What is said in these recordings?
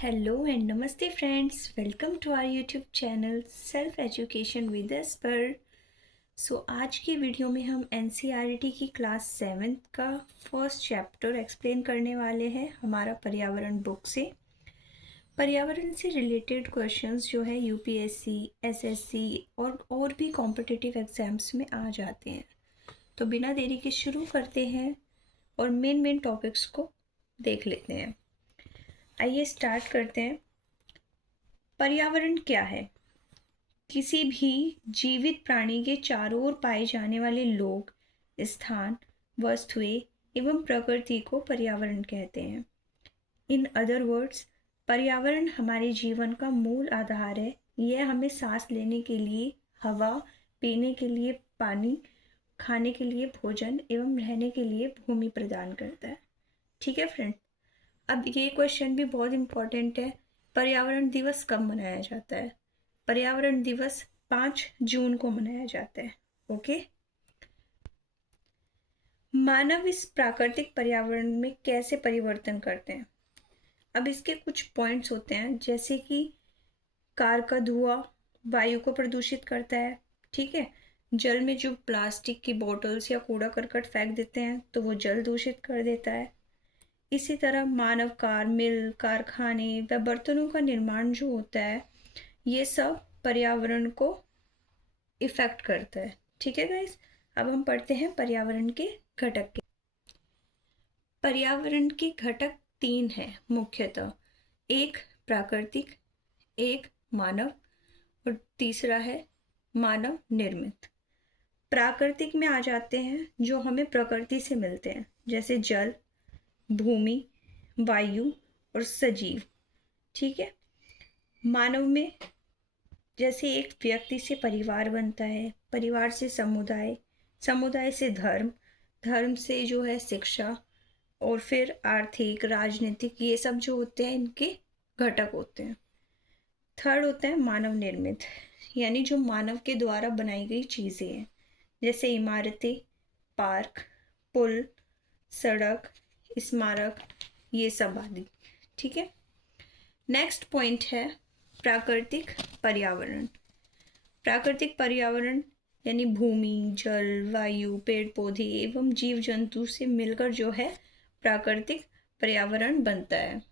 Hello and नमस्ते friends, welcome to our YouTube channel self education with Esper. आज की video में हम एनसीईआरटी की क्लास 7th का फर्स्ट चैप्टर एक्सप्लेन करने वाले हैं हमारा पर्यावरण बुक से। पर्यावरण से रिलेटेड क्वेश्चंस जो है यूपीएससी, एसएससी और भी कॉम्पिटिटिव एग्जाम्स में आ जाते हैं। तो बिना देरी के शुरू करते हैं और मेन टॉपिक्स को देख लेते हैं। आइए स्टार्ट करते हैं। पर्यावरण क्या है? किसी भी जीवित प्राणी के चारों ओर पाए जाने वाले लोग, स्थान, वस्तुएं एवं प्रकृति को पर्यावरण कहते हैं। इन अदर वर्ड्स, पर्यावरण हमारे जीवन का मूल आधार है। यह हमें सांस लेने के लिए हवा, पीने के लिए पानी, खाने के लिए भोजन एवं रहने के लिए भूमि प्रदान करता है। ठीक है फ्रेंड, अब ये क्वेश्चन भी बहुत इम्पोर्टेंट है। पर्यावरण दिवस कब मनाया जाता है? पर्यावरण दिवस 5 जून को मनाया जाता है। ओके। मानव इस प्राकृतिक पर्यावरण में कैसे परिवर्तन करते हैं? अब इसके कुछ पॉइंट्स होते हैं, जैसे कि कार का धुआं वायु को प्रदूषित करता है। ठीक है। जल में जो प्लास्टिक की बोतल्स या कूड़ा करकट फेंक देते हैं तो वो जल दूषित कर देता है। इसी तरह मानव कार, मिल, कारखाने व बर्तनों का निर्माण जो होता है, ये सब पर्यावरण को इफेक्ट करता है। ठीक है गाइस, अब हम पढ़ते हैं पर्यावरण के घटक के। पर्यावरण के घटक 3 हैं मुख्यतः। एक प्राकृतिक, एक मानव और तीसरा है मानव निर्मित। प्राकृतिक में आ जाते हैं जो हमें प्रकृति से मिलते हैं, जैसे जल, भूमि, वायु और सजीव। ठीक है। मानव में जैसे एक व्यक्ति से परिवार बनता है, परिवार से समुदाय, समुदाय से धर्म, धर्म से जो है शिक्षा और फिर आर्थिक, राजनीतिक, ये सब जो होते हैं इनके घटक होते हैं। थर्ड होता है मानव निर्मित, यानी जो मानव के द्वारा बनाई गई चीज़ें हैं, जैसे इमारतें, पार्क, पुल, सड़क, स्मारक, ये सब आदि। ठीक है। नेक्स्ट पॉइंट है प्राकृतिक पर्यावरण। प्राकृतिक पर्यावरण यानी भूमि, जल, वायु, पेड़ पौधे एवं जीव जंतु से मिलकर जो है प्राकृतिक पर्यावरण बनता है।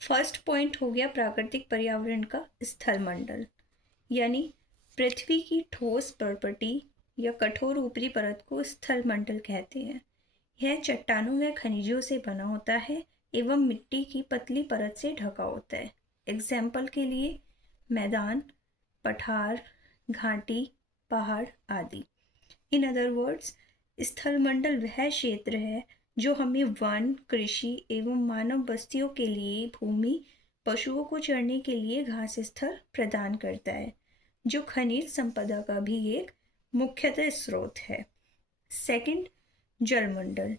फर्स्ट पॉइंट हो गया प्राकृतिक पर्यावरण का स्थलमंडल, यानी पृथ्वी की ठोस प्रॉपर्टी या कठोर ऊपरी परत को स्थलमंडल कहते हैं। यह चट्टानों व खनिजों से बना होता है एवं मिट्टी की पतली परत से ढका होता है। एग्जाम्पल के लिए मैदान, पठार, घाटी, पहाड़ आदि। इन अदर वर्ड्स, स्थलमंडल वह क्षेत्र है जो हमें वन, कृषि एवं मानव बस्तियों के लिए भूमि, पशुओं को चरने के लिए घास स्थल प्रदान करता है, जो खनिज संपदा का भी एक मुख्यतः स्रोत है। सेकंड, जलमंडल।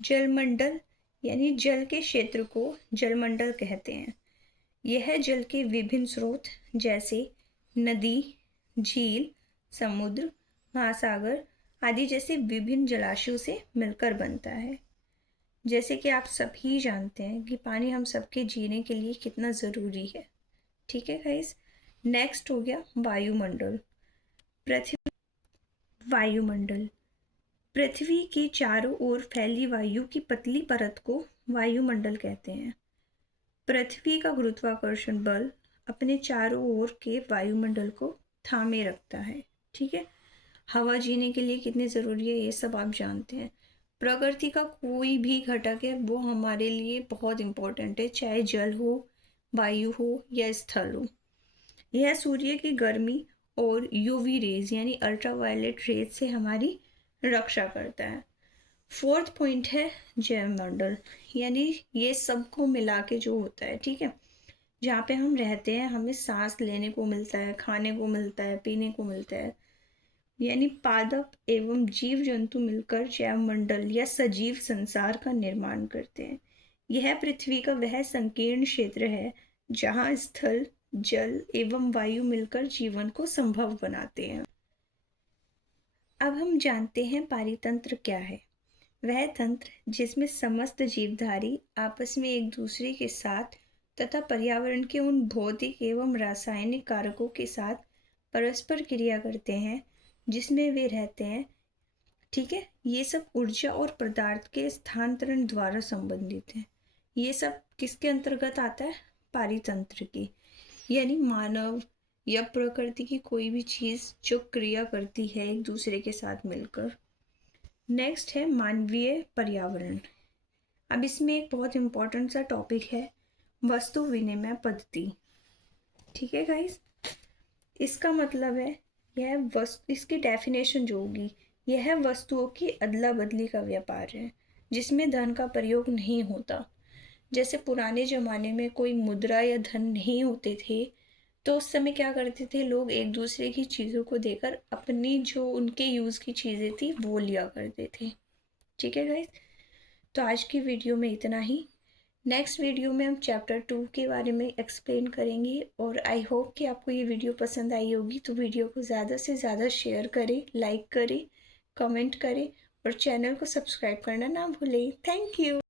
जलमंडल यानी जल के क्षेत्र को जलमंडल कहते हैं। यह जल के विभिन्न स्रोत जैसे नदी, झील, समुद्र, महासागर आदि जैसे विभिन्न जलाशयों से मिलकर बनता है। जैसे कि आप सभी जानते हैं कि पानी हम सबके जीने के लिए कितना ज़रूरी है। ठीक है गाइस। नेक्स्ट हो गया वायुमंडल। पृथ्वी वायुमंडल पृथ्वी के चारों ओर फैली वायु की पतली परत को वायुमंडल कहते हैं। पृथ्वी का गुरुत्वाकर्षण बल अपने चारों ओर के वायुमंडल को थामे रखता है। ठीक है। हवा जीने के लिए कितनी ज़रूरी है ये सब आप जानते हैं। प्रकृति का कोई भी घटक है वो हमारे लिए बहुत इम्पोर्टेंट है, चाहे जल हो, वायु हो या स्थल हो। यह सूर्य की गर्मी और यूवी रेज यानी अल्ट्रावायलेट रेज से हमारी रक्षा करता है। फोर्थ पॉइंट है जैवमंडल, यानी ये सबको मिला के जो होता है। ठीक है। जहाँ पे हम रहते हैं, हमें सांस लेने को मिलता है, खाने को मिलता है, पीने को मिलता है, यानी पादप एवं जीव जंतु मिलकर जैवमंडल या सजीव संसार का निर्माण करते हैं। यह पृथ्वी का वह संकीर्ण क्षेत्र है जहाँ स्थल, जल एवं वायु मिलकर जीवन को संभव बनाते हैं। अब हम जानते हैं पारितंत्र क्या है। वह तंत्र जिसमें समस्त जीवधारी आपस में एक दूसरे के साथ तथा पर्यावरण के उन भौतिक एवं रासायनिक कारकों के साथ परस्पर क्रिया करते हैं जिसमें वे रहते हैं। ठीक है, ये सब ऊर्जा और पदार्थ के स्थानांतरण द्वारा संबंधित है। ये सब किसके अंतर्गत आता है? पारितंत्र की, यानी मानव या प्रकृति की कोई भी चीज जो क्रिया करती है एक दूसरे के साथ मिलकर। नेक्स्ट है मानवीय पर्यावरण। अब इसमें एक बहुत इंपॉर्टेंट सा टॉपिक है, वस्तु विनिमय पद्धति। ठीक है गाइस, इसका मतलब है इसकी डेफिनेशन जो होगी, यह वस्तुओं की अदला बदली का व्यापार है जिसमें धन का प्रयोग नहीं होता। जैसे पुराने ज़माने में कोई मुद्रा या धन नहीं होते थे तो उस समय क्या करते थे लोग, एक दूसरे की चीज़ों को देकर अपनी जो उनके यूज़ की चीज़ें थी वो लिया करते थे। ठीक है गाइस, तो आज की वीडियो में इतना ही। नेक्स्ट वीडियो में हम चैप्टर 2 के बारे में एक्सप्लेन करेंगे और आई होप कि आपको ये वीडियो पसंद आई होगी। तो वीडियो को ज़्यादा से ज़्यादा शेयर करें, लाइक करें, कमेंट करें और चैनल को सब्सक्राइब करना ना भूलें। Thank you.